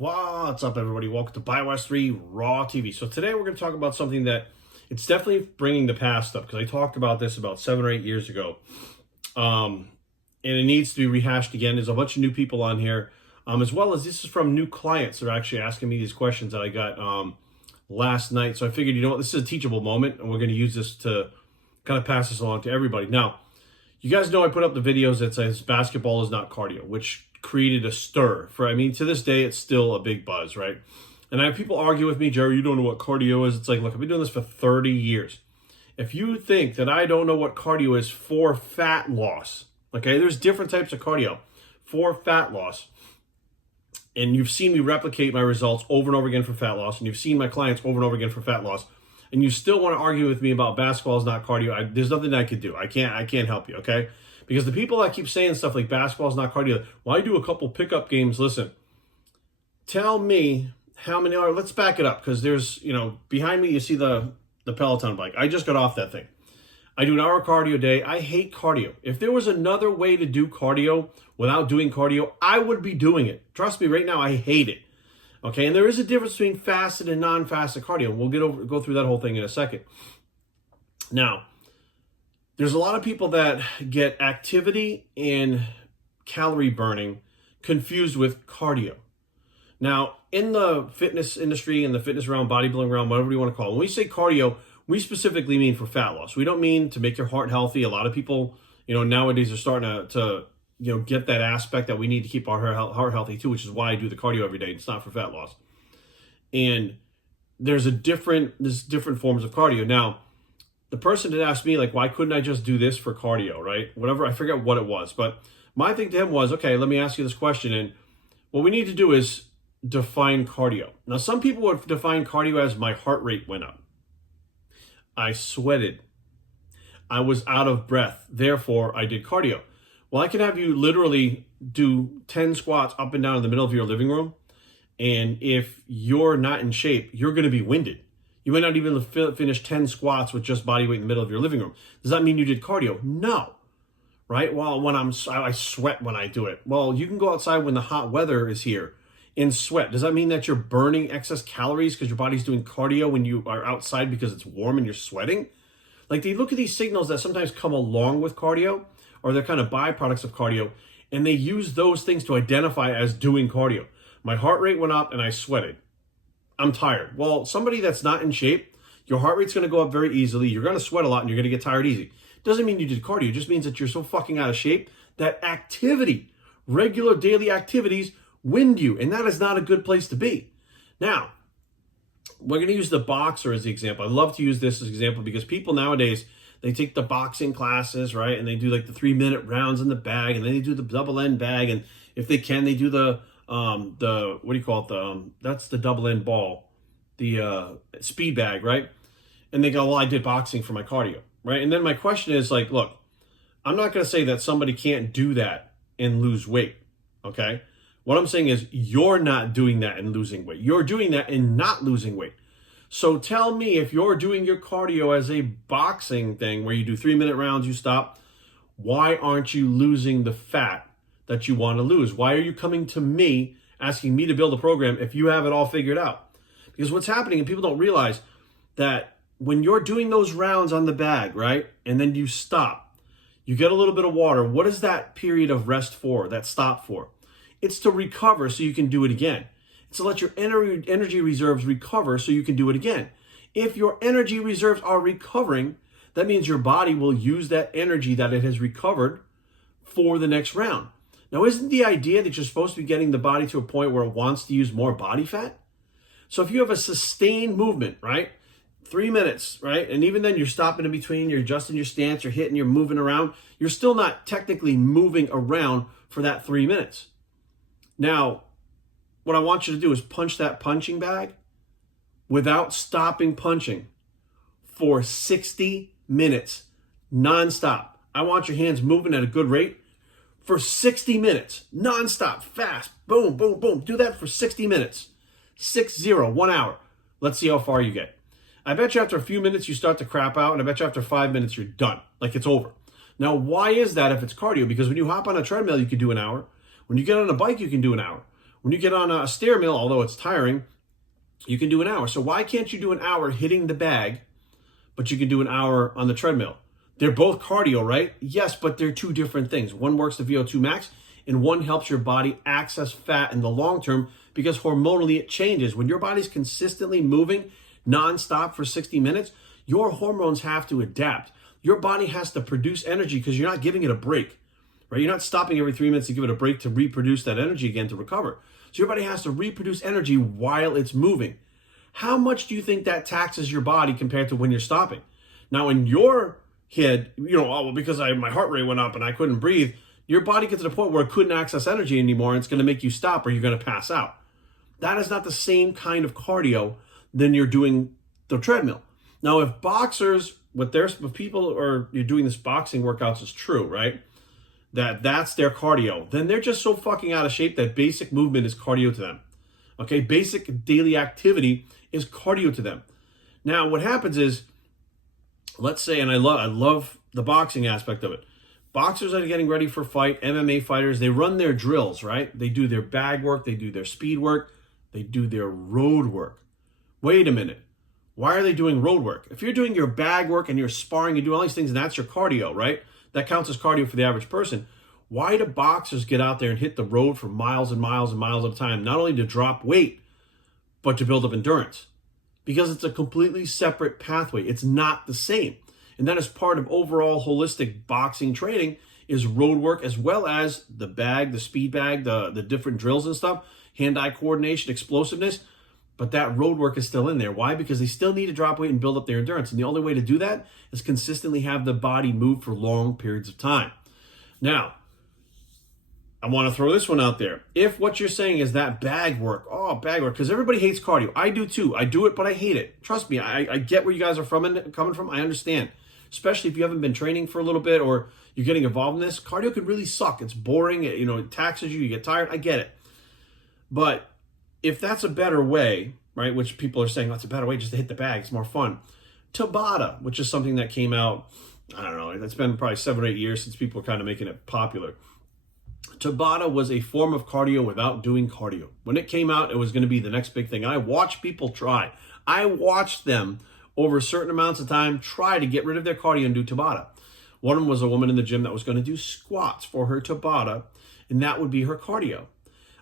What's up, everybody? Welcome to BioWest 3 Raw TV. So today we're going to talk about something that it's definitely bringing the past up, because I talked about this about 7 or 8 years ago. And it needs to be rehashed again. There's a bunch of new people on here, as well as this is from new clients that are actually asking me these questions that I got last night. So I figured, you know what, this is a teachable moment, and we're going to use this to kind of pass this along to everybody. Now, you guys know I put up the videos that says basketball is not cardio, which created a stir. To this day, it's still a big buzz, right? And I have people argue with me, Jerry, you don't know what cardio is. It's like, look, I've been doing this for 30 years. If you think that I don't know what cardio is for fat loss, okay, there's different types of cardio for fat loss. And you've seen me replicate my results over and over again for fat loss, and you've seen my clients over and over again for fat loss, and you still want to argue with me about basketball is not cardio, there's nothing I could do. I can't help you, okay? Because the people that keep saying stuff like basketball is not cardio, why do a couple pickup games? Listen, tell me how many are, let's back it up, because there's, behind me you see the Peloton bike. I just got off that thing. I do an hour cardio a day. I hate cardio. If there was another way to do cardio without doing cardio, I would be doing it. Trust me, right now, I hate it. Okay, and there is a difference between fasted and non-fasted cardio. We'll go through that whole thing in a second. Now, there's a lot of people that get activity and calorie burning confused with cardio. Now, in the fitness industry, in the fitness realm, bodybuilding realm, whatever you want to call it, when we say cardio, we specifically mean for fat loss. We don't mean to make your heart healthy. A lot of people, nowadays are starting to get that aspect that we need to keep our heart healthy too, which is why I do the cardio every day. It's not for fat loss. And there's different forms of cardio. Now, the person that asked me, like, why couldn't I just do this for cardio, right? Whatever, I forget what it was. But my thing to him was, okay, let me ask you this question. And what we need to do is define cardio. Now, some people would define cardio as my heart rate went up. I sweated. I was out of breath. Therefore, I did cardio. Well, I can have you literally do 10 squats up and down in the middle of your living room. And if you're not in shape, you're going to be winded. You may not even finish 10 squats with just body weight in the middle of your living room. Does that mean you did cardio? No. Right? Well, I sweat when I do it. Well, you can go outside when the hot weather is here and sweat. Does that mean that you're burning excess calories because your body's doing cardio when you are outside because it's warm and you're sweating? Like, they look at these signals that sometimes come along with cardio, or they're kind of byproducts of cardio, and they use those things to identify as doing cardio. My heart rate went up and I sweated. I'm tired. Well, somebody that's not in shape, your heart rate's going to go up very easily. You're going to sweat a lot and you're going to get tired easy. Doesn't mean you did cardio. It just means that you're so fucking out of shape that activity, regular daily activities, wind you. And that is not a good place to be. Now, we're going to use the boxer as the example. I love to use this as an example because people nowadays, they take the boxing classes, right? And they do like the 3-minute rounds in the bag, and then they do the double end bag. And if they can, they do the what do you call it? That's the double end ball, the speed bag, right? And they go, well, I did boxing for my cardio, right? And then my question is like, look, I'm not going to say that somebody can't do that and lose weight, okay? What I'm saying is you're not doing that and losing weight. You're doing that and not losing weight. So tell me, if you're doing your cardio as a boxing thing where you do 3-minute rounds, you stop, why aren't you losing the fat that you want to lose? Why are you coming to me asking me to build a program if you have it all figured out? Because what's happening, and people don't realize that when you're doing those rounds on the bag, right, and then you stop, you get a little bit of water, what is that period of rest for, that stop for? It's to recover so you can do it again. It's to let your energy reserves recover so you can do it again. If your energy reserves are recovering, that means your body will use that energy that it has recovered for the next round. Now, isn't the idea that you're supposed to be getting the body to a point where it wants to use more body fat? So if you have a sustained movement, right, 3 minutes, right, and even then you're stopping in between, you're adjusting your stance, you're hitting, you're moving around, you're still not technically moving around for that 3 minutes. Now, what I want you to do is punch that punching bag without stopping punching for 60 minutes, nonstop. I want your hands moving at a good rate for 60 minutes, nonstop, fast, boom, boom, boom. Do that for 60 minutes, 60, 1 hour. Let's see how far you get. I bet you after a few minutes you start to crap out, and I bet you after 5 minutes you're done, like it's over. Now, why is that if it's cardio? Because when you hop on a treadmill, you can do an hour. When you get on a bike, you can do an hour. When you get on a stair mill, although it's tiring, you can do an hour. So why can't you do an hour hitting the bag, but you can do an hour on the treadmill? They're both cardio, right? Yes, but they're two different things. One works the VO2 max, and one helps your body access fat in the long term because hormonally it changes. When your body's consistently moving nonstop for 60 minutes, your hormones have to adapt. Your body has to produce energy because you're not giving it a break, right? You're not stopping every 3 minutes to give it a break to reproduce that energy again to recover. So your body has to reproduce energy while it's moving. How much do you think that taxes your body compared to when you're stopping? Now, in your head, because my heart rate went up and I couldn't breathe, your body gets to the point where it couldn't access energy anymore, and it's going to make you stop or you're going to pass out. That is not the same kind of cardio than you're doing the treadmill. Now, if boxers, if people are you're doing this boxing workouts is true, right? That's their cardio, then they're just so fucking out of shape that basic movement is cardio to them. Okay, basic daily activity is cardio to them. Now, what happens is, let's say, and I love the boxing aspect of it. Boxers are getting ready for fight, MMA fighters, they run their drills, right? They do their bag work, they do their speed work, they do their road work. Wait a minute. Why are they doing road work? If you're doing your bag work and you're sparring, you do all these things, and that's your cardio, right? That counts as cardio for the average person. Why do boxers get out there and hit the road for miles and miles and miles at a time, not only to drop weight, but to build up endurance? Because it's a completely separate pathway. It's not the same. And that is part of overall holistic boxing training is road work, as well as the bag, the speed bag, the different drills and stuff, hand-eye coordination, explosiveness. But that road work is still in there. Why? Because they still need to drop weight and build up their endurance. And the only way to do that is consistently have the body move for long periods of time. Now, I want to throw this one out there. If what you're saying is that bag work, because everybody hates cardio. I do too. I do it, but I hate it. Trust me, I get where you guys are coming from. I understand. Especially if you haven't been training for a little bit or you're getting involved in this. Cardio could really suck. It's boring. It taxes you. You get tired. I get it. But if that's a better way, right, which people are saying that's a better way just to hit the bag, it's more fun. Tabata, which is something that came out, I don't know, it's been probably 7 or 8 years since people are kind of making it popular. Tabata was a form of cardio without doing cardio. When it came out, it was going to be the next big thing. I watched people try. I watched them over certain amounts of time try to get rid of their cardio and do Tabata. One of them was a woman in the gym that was going to do squats for her Tabata, and that would be her cardio.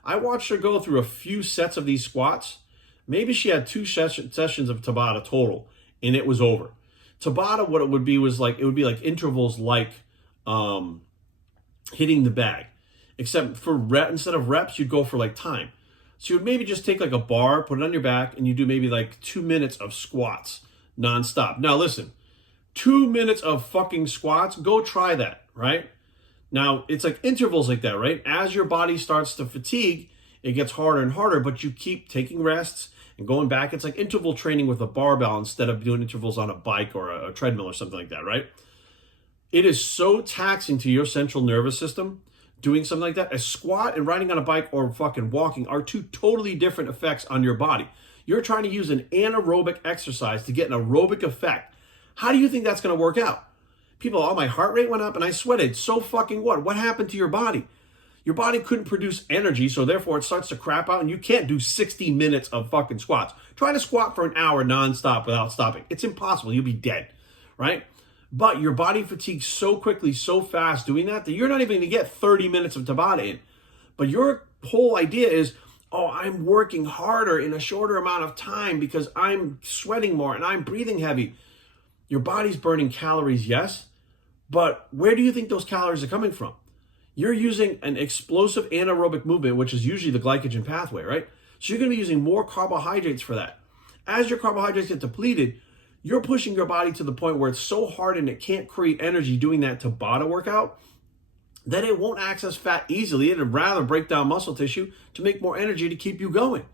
I watched her go through a few sets of these squats. Maybe she had 2 sessions of Tabata total, and it was over. Tabata, what it would be was like, it would be like intervals like hitting the bag. Except for instead of reps, you'd go for like time. So you would maybe just take like a bar, put it on your back, and you do maybe like 2 minutes of squats nonstop. Now listen, 2 minutes of fucking squats, go try that, right? Now, it's like intervals like that, right? As your body starts to fatigue, it gets harder and harder, but you keep taking rests and going back. It's like interval training with a barbell instead of doing intervals on a bike or a treadmill or something like that, right? It is so taxing to your central nervous system doing something like that. A squat and riding on a bike or fucking walking are 2 totally different effects on your body. You're trying to use an anaerobic exercise to get an aerobic effect. How do you think that's going to work out? People, my heart rate went up and I sweated. So fucking what? What happened to your body? Your body couldn't produce energy, so therefore it starts to crap out and you can't do 60 minutes of fucking squats. Try to squat for an hour nonstop without stopping. It's impossible. You'll be dead, right? But your body fatigues so quickly, so fast doing that you're not even going to get 30 minutes of Tabata in. But your whole idea is, I'm working harder in a shorter amount of time because I'm sweating more and I'm breathing heavy. Your body's burning calories, yes, but where do you think those calories are coming from? You're using an explosive anaerobic movement, which is usually the glycogen pathway, right? So you're going to be using more carbohydrates for that. As your carbohydrates get depleted, you're pushing your body to the point where it's so hard and it can't create energy doing that Tabata workout that it won't access fat easily. It'd rather break down muscle tissue to make more energy to keep you going.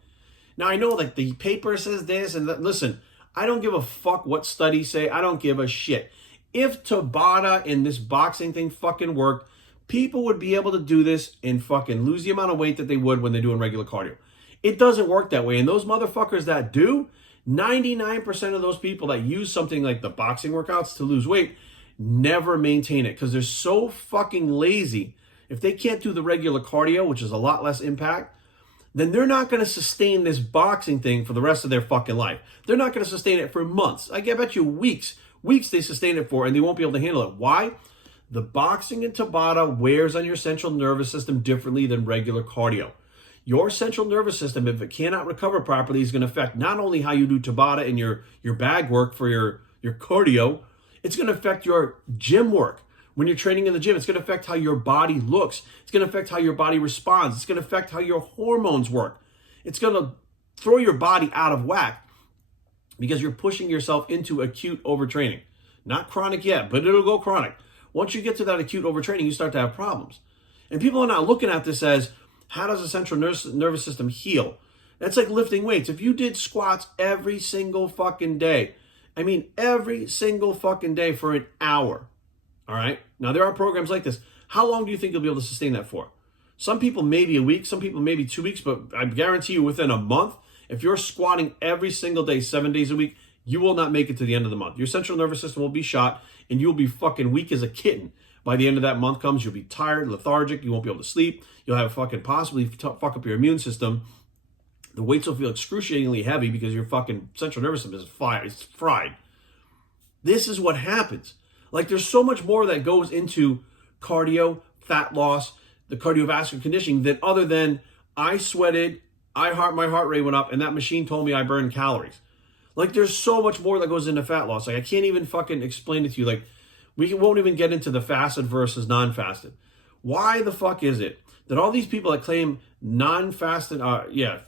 Now, I know like the paper says this and that. Listen, I don't give a fuck what studies say. I don't give a shit. If Tabata and this boxing thing fucking worked, people would be able to do this and fucking lose the amount of weight that they would when they're doing regular cardio. It doesn't work that way. And those motherfuckers that do, 99% of those people that use something like the boxing workouts to lose weight never maintain it because they're so fucking lazy. If they can't do the regular cardio, which is a lot less impact, then they're not going to sustain this boxing thing for the rest of their fucking life. They're not going to sustain it for months. I bet you weeks they sustain it for, and they won't be able to handle it. Why? The boxing and Tabata wears on your central nervous system differently than regular cardio. Your central nervous system, if it cannot recover properly, is going to affect not only how you do Tabata and your bag work for your cardio, it's going to affect your gym work. When you're training in the gym, it's going to affect how your body looks. It's going to affect how your body responds. It's going to affect how your hormones work. It's going to throw your body out of whack because you're pushing yourself into acute overtraining. Not chronic yet, but it'll go chronic. Once you get to that acute overtraining, you start to have problems. And people are not looking at this as, how does the central nervous system heal? That's like lifting weights. If you did squats every single fucking day, I mean every single fucking day for an hour, all right? Now, there are programs like this. How long do you think you'll be able to sustain that for? Some people maybe a week, some people maybe 2 weeks, but I guarantee you within a month, if you're squatting every single day, 7 days a week, you will not make it to the end of the month. Your central nervous system will be shot, and you'll be fucking weak as a kitten. By the end of that month comes, you'll be tired, lethargic, you won't be able to sleep, you'll have fucking possibly fuck up your immune system. The weights will feel excruciatingly heavy because your fucking central nervous system is fried. This is what happens. Like, there's so much more that goes into cardio, fat loss, the cardiovascular conditioning than other than I sweated, my heart rate went up, and that machine told me I burned calories. Like, there's so much more that goes into fat loss. Like, I can't even fucking explain it to you. Like, we won't even get into the fasted versus non-fasted. Why the fuck is it that all these people that claim non-fasted,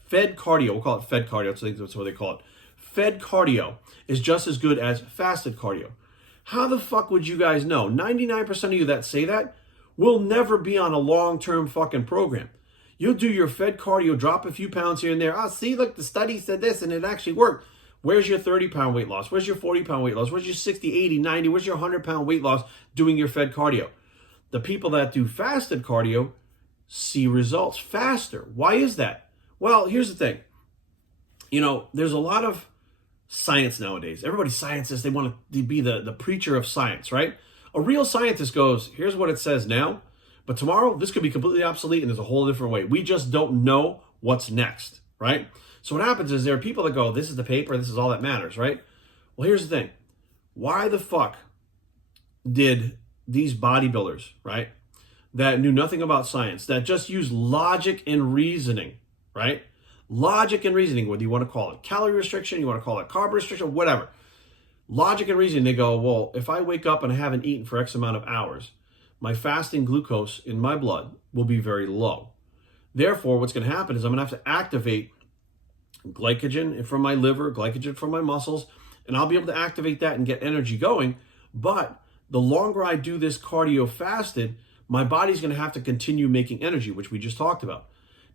fed cardio, we'll call it fed cardio, I think that's what they call it. Fed cardio is just as good as fasted cardio. How the fuck would you guys know? 99% of you that say that will never be on a long-term fucking program. You'll do your fed cardio, drop a few pounds here and there. Oh, see, look, the study said this and it actually worked. Where's your 30-pound weight loss? Where's your 40-pound weight loss? Where's your 60, 80, 90? Where's your 100-pound weight loss doing your fed cardio? The people that do fasted cardio see results faster. Why is that? Well, here's the thing. You know, there's a lot of science nowadays. Everybody's scientists. They want to be the preacher of science, right? A real scientist goes, here's what it says now, but tomorrow this could be completely obsolete and there's a whole different way. We just don't know what's next, right? So what happens is there are people that go, this is the paper, this is all that matters, right? Well, here's the thing. Why the fuck did these bodybuilders, right, that knew nothing about science, that just use logic and reasoning, right? Logic and reasoning, whether you want to call it calorie restriction, you want to call it carb restriction, whatever. Logic and reasoning, they go, well, if I wake up and I haven't eaten for X amount of hours, my fasting glucose in my blood will be very low. Therefore, what's going to happen is I'm going to have to activate glycogen from my liver, glycogen from my muscles, and I'll be able to activate that and get energy going. But the longer I do this cardio fasted, my body's going to have to continue making energy, which we just talked about.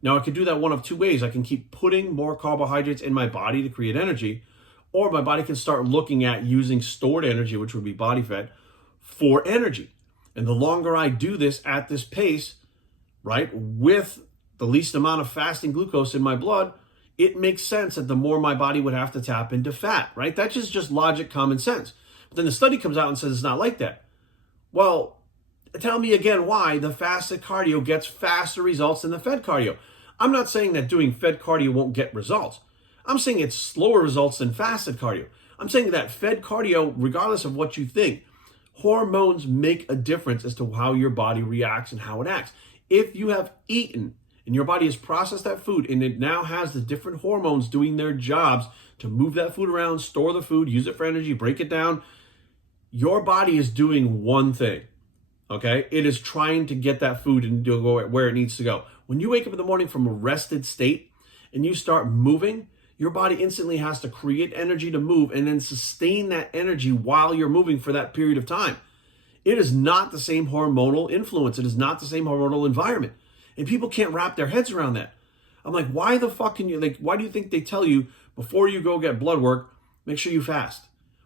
Now, I can do that one of two ways. I can keep putting more carbohydrates in my body to create energy, or my body can start looking at using stored energy, which would be body fat, for energy. And the longer I do this at this pace, right, with the least amount of fasting glucose in my blood, it makes sense that the more my body would have to tap into fat, right? That's just logic, common sense. But then the study comes out and says it's not like that. Well, tell me again why the fasted cardio gets faster results than the fed cardio. I'm not saying that doing fed cardio won't get results. I'm saying it's slower results than fasted cardio. I'm saying that fed cardio, regardless of what you think, hormones make a difference as to how your body reacts and how it acts. If you have eaten and your body has processed that food and it now has the different hormones doing their jobs to move that food around, store the food, use it for energy, break it down, your body is doing one thing, okay? It is trying to get that food and go where it needs to go. When you wake up in the morning from a rested state and you start moving, your body instantly has to create energy to move and then sustain that energy while you're moving for that period of time. It is not the same hormonal influence. It is not the same hormonal environment. And people can't wrap their heads around that. I'm like, why the fuck can you, why do you think they tell you before you go get blood work, make sure you fast?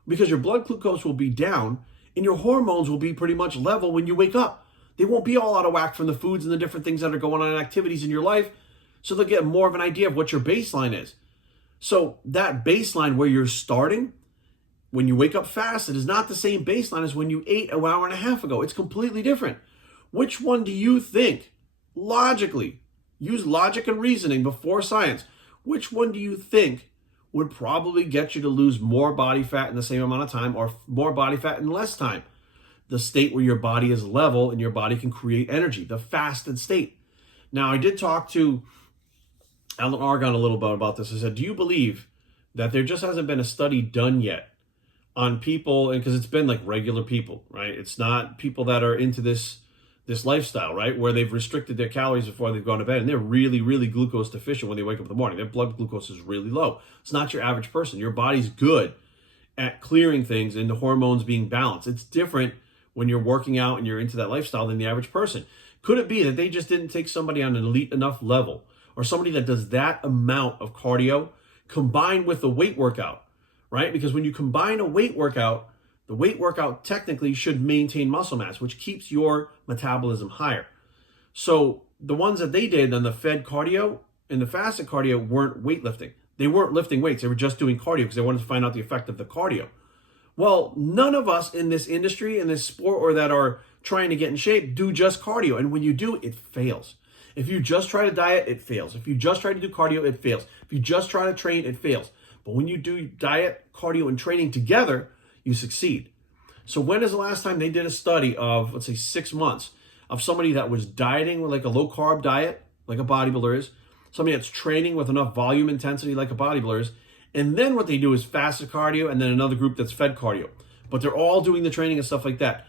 Because your blood glucose will be down and your hormones will be pretty much level when you wake up. They won't be all out of whack from the foods and the different things that are going on in activities in your life. So they'll get more of an idea of what your baseline is. So that baseline where you're starting, when you wake up fast, it is not the same baseline as when you ate an hour and a half ago. It's completely different. Which one do you think, logically, use logic and reasoning before science. Which one do you think would probably get you to lose more body fat in the same amount of time or more body fat in less time? The state where your body is level and your body can create energy, the fasted state. Now, I did talk to Alan Argon a little bit about this. I said, do you believe that there just hasn't been a study done yet on people, and because it's been like regular people, right? It's not people that are into this lifestyle, right? Where they've restricted their calories before they've gone to bed and they're really, really glucose deficient when they wake up in the morning. Their blood glucose is really low. It's not your average person. Your body's good at clearing things and the hormones being balanced. It's different when you're working out and you're into that lifestyle than the average person. Could it be that they just didn't take somebody on an elite enough level or somebody that does that amount of cardio combined with a weight workout, right? Because when you combine a weight workout, the weight workout technically should maintain muscle mass, which keeps your metabolism higher. So the ones that they did on the fed cardio and the fasted cardio weren't weightlifting. They weren't lifting weights. They were just doing cardio because they wanted to find out the effect of the cardio. Well, none of us in this industry, in this sport, or that are trying to get in shape do just cardio. And when you do, it fails. If you just try to diet, it fails. If you just try to do cardio, it fails. If you just try to train, it fails. But when you do diet, cardio, and training together, you succeed. So when is the last time they did a study of, let's say, 6 months of somebody that was dieting with like a low-carb diet, like a bodybuilder is, somebody that's training with enough volume intensity like a bodybuilder is, and then what they do is fasted cardio and then another group that's fed cardio. But they're all doing the training and stuff like that.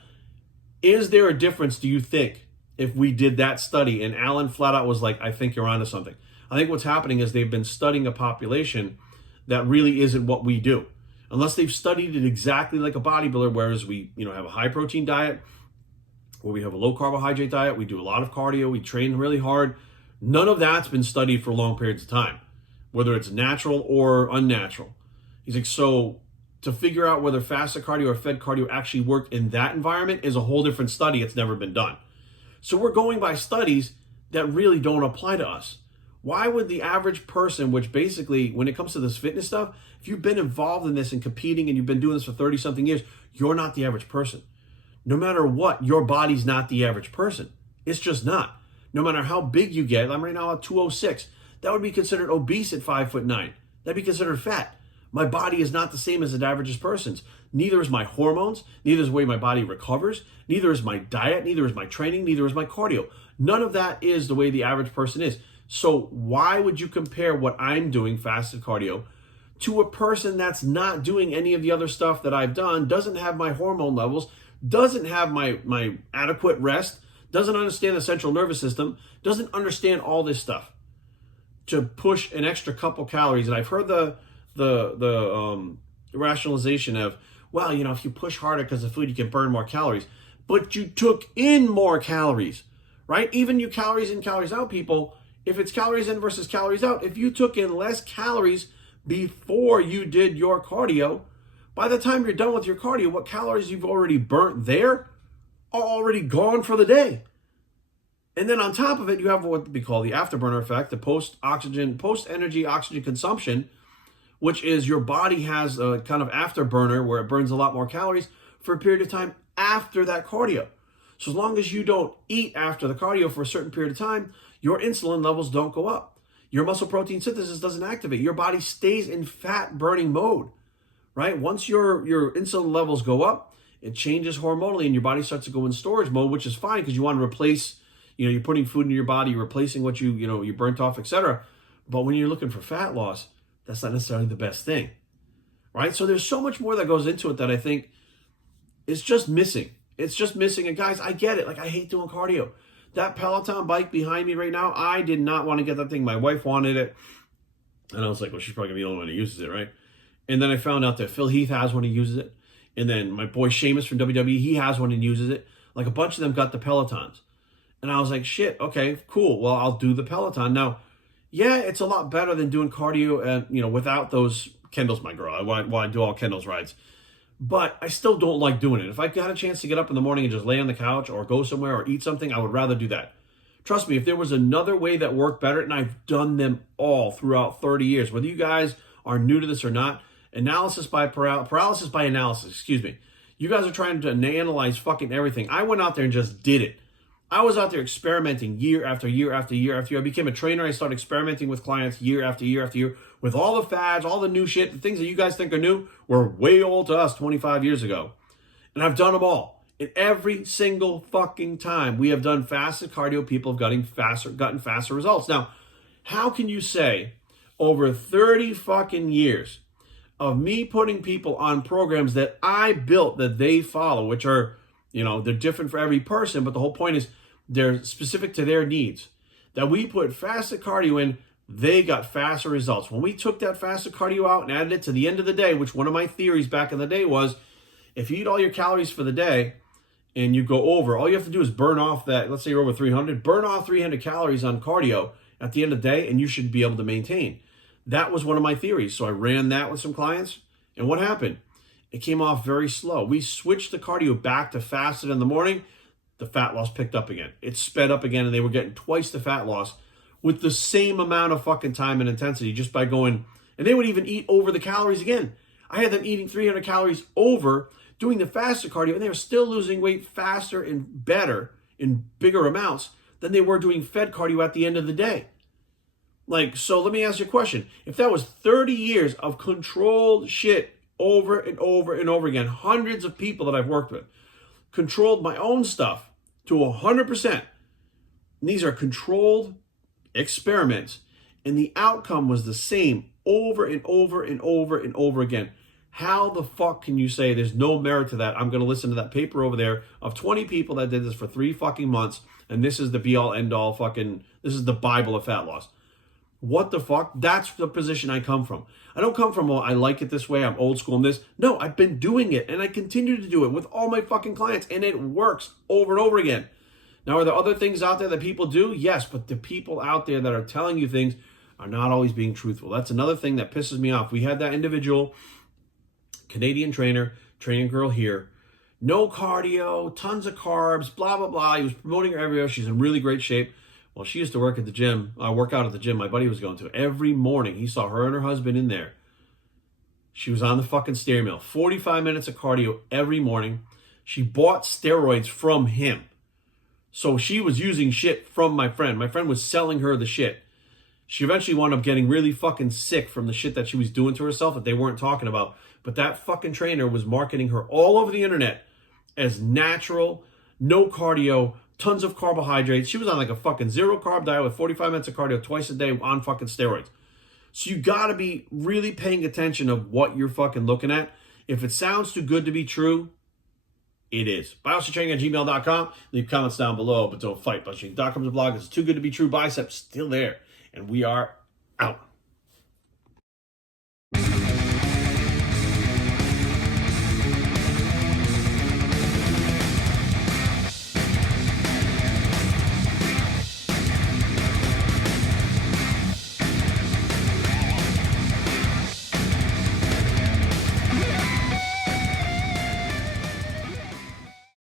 Is there a difference, do you think, if we did that study? And Alan flat out was like, I think you're onto something. I think what's happening is they've been studying a population that really isn't what we do. Unless they've studied it exactly like a bodybuilder, whereas we, have a high protein diet, where we have a low carbohydrate diet, we do a lot of cardio, we train really hard. None of that's been studied for long periods of time, whether it's natural or unnatural. He's like, so to figure out whether fasted cardio or fed cardio actually work in that environment is a whole different study. It's never been done. So we're going by studies that really don't apply to us. Why would the average person, which basically, when it comes to this fitness stuff, if you've been involved in this and competing and you've been doing this for 30-something years, you're not the average person. No matter what, your body's not the average person. It's just not. No matter how big you get, I'm right now at 206. That would be considered obese at 5'9". That'd be considered fat. My body is not the same as the average person's. Neither is my hormones, neither is the way my body recovers, neither is my diet, neither is my training, neither is my cardio. None of that is the way the average person is. So why would you compare what I'm doing, fasted cardio, to a person that's not doing any of the other stuff that I've done, doesn't have my hormone levels, doesn't have my adequate rest, doesn't understand the central nervous system, doesn't understand all this stuff to push an extra couple calories? And I've heard the rationalization of, well, if you push harder because of food, you can burn more calories. But you took in more calories, right? Even you calories in, calories out people, if it's calories in versus calories out, if you took in less calories before you did your cardio, by the time you're done with your cardio, what calories you've already burnt there are already gone for the day. And then on top of it, you have what we call the afterburner effect, the post-energy oxygen consumption, which is your body has a kind of afterburner where it burns a lot more calories for a period of time after that cardio. So as long as you don't eat after the cardio for a certain period of time, your insulin levels don't go up. Your muscle protein synthesis doesn't activate. Your body stays in fat burning mode, right? Once your insulin levels go up, it changes hormonally and your body starts to go in storage mode, which is fine because you want to replace, you're putting food in your body, you're replacing what you burnt off, etc. But when you're looking for fat loss, that's not necessarily the best thing, right? So there's so much more that goes into it that I think is just missing. It's just missing. And guys, I get it. Like, I hate doing cardio. That Peloton bike behind me right now, I did not want to get that thing. My wife wanted it. And I was like, well, she's probably going to be the only one who uses it, right? And then I found out that Phil Heath has one and uses it. And then my boy Sheamus from WWE, he has one and uses it. Like, a bunch of them got the Pelotons. And I was like, shit, okay, cool. Well, I'll do the Peloton. Now, yeah, it's a lot better than doing cardio and, without those. Kendall's my girl. I do all Kendall's rides. But I still don't like doing it. If I got a chance to get up in the morning and just lay on the couch or go somewhere or eat something, I would rather do that. Trust me, if there was another way that worked better, and I've done them all throughout 30 years, whether you guys are new to this or not, paralysis by analysis, excuse me. You guys are trying to analyze fucking everything. I went out there and just did it. I was out there experimenting year after year after year after year. I became a trainer. I started experimenting with clients year after year after year with all the fads, all the new shit. The things that you guys think are new were way old to us 25 years ago. And I've done them all. And every single fucking time we have done fasted cardio, people have gotten faster results. Now, how can you say over 30 fucking years of me putting people on programs that I built that they follow, which are, they're different for every person, but the whole point is they're specific to their needs, that we put fasted cardio in, they got faster results. When we took that fasted cardio out and added it to the end of the day, which one of my theories back in the day was, if you eat all your calories for the day and you go over, all you have to do is burn off that, let's say you're over 300, burn off 300 calories on cardio at the end of the day, and you should be able to maintain. That was one of my theories. So I ran that with some clients, and what happened? It came off very slow. We switched the cardio back to fasted in the morning. The fat loss picked up again. It sped up again, and they were getting twice the fat loss with the same amount of fucking time and intensity just by going, and they would even eat over the calories again. I had them eating 300 calories over, doing the fasted cardio, and they were still losing weight faster and better in bigger amounts than they were doing fed cardio at the end of the day. So let me ask you a question. If that was 30 years of controlled shit over and over and over again, hundreds of people that I've worked with, controlled my own stuff to 100%. And these are controlled experiments. And the outcome was the same over and over and over and over again. How the fuck can you say there's no merit to that? I'm going to listen to that paper over there of 20 people that did this for 3 fucking months. And this is the be all end all this is the Bible of fat loss. What the fuck? That's the position I come from. I don't come from, I like it this way, I'm old school in this. No, I've been doing it, and I continue to do it with all my fucking clients, and it works over and over again. Now, are there other things out there that people do? Yes, but the people out there that are telling you things are not always being truthful. That's another thing that pisses me off. We had that individual, Canadian trainer, training girl here, no cardio, tons of carbs, blah, blah, blah. He was promoting her everywhere. She's in really great shape. Well, she used to work at the gym, work out at the gym my buddy was going to. Every morning, he saw her and her husband in there. She was on the fucking steering wheel. 45 minutes of cardio every morning. She bought steroids from him. So she was using shit from my friend. My friend was selling her the shit. She eventually wound up getting really fucking sick from the shit that she was doing to herself that they weren't talking about. But that fucking trainer was marketing her all over the internet as natural, no cardio, tons of carbohydrates. She was on a fucking 0 carb diet with 45 minutes of cardio twice a day on fucking steroids. So you gotta be really paying attention of what you're fucking looking at. If it sounds too good to be true, it is. BioStrengthTraining@gmail.com. Leave comments down below, but don't fight. BioStrength.com is a blog. It's too good to be true. Biceps still there. And we are out.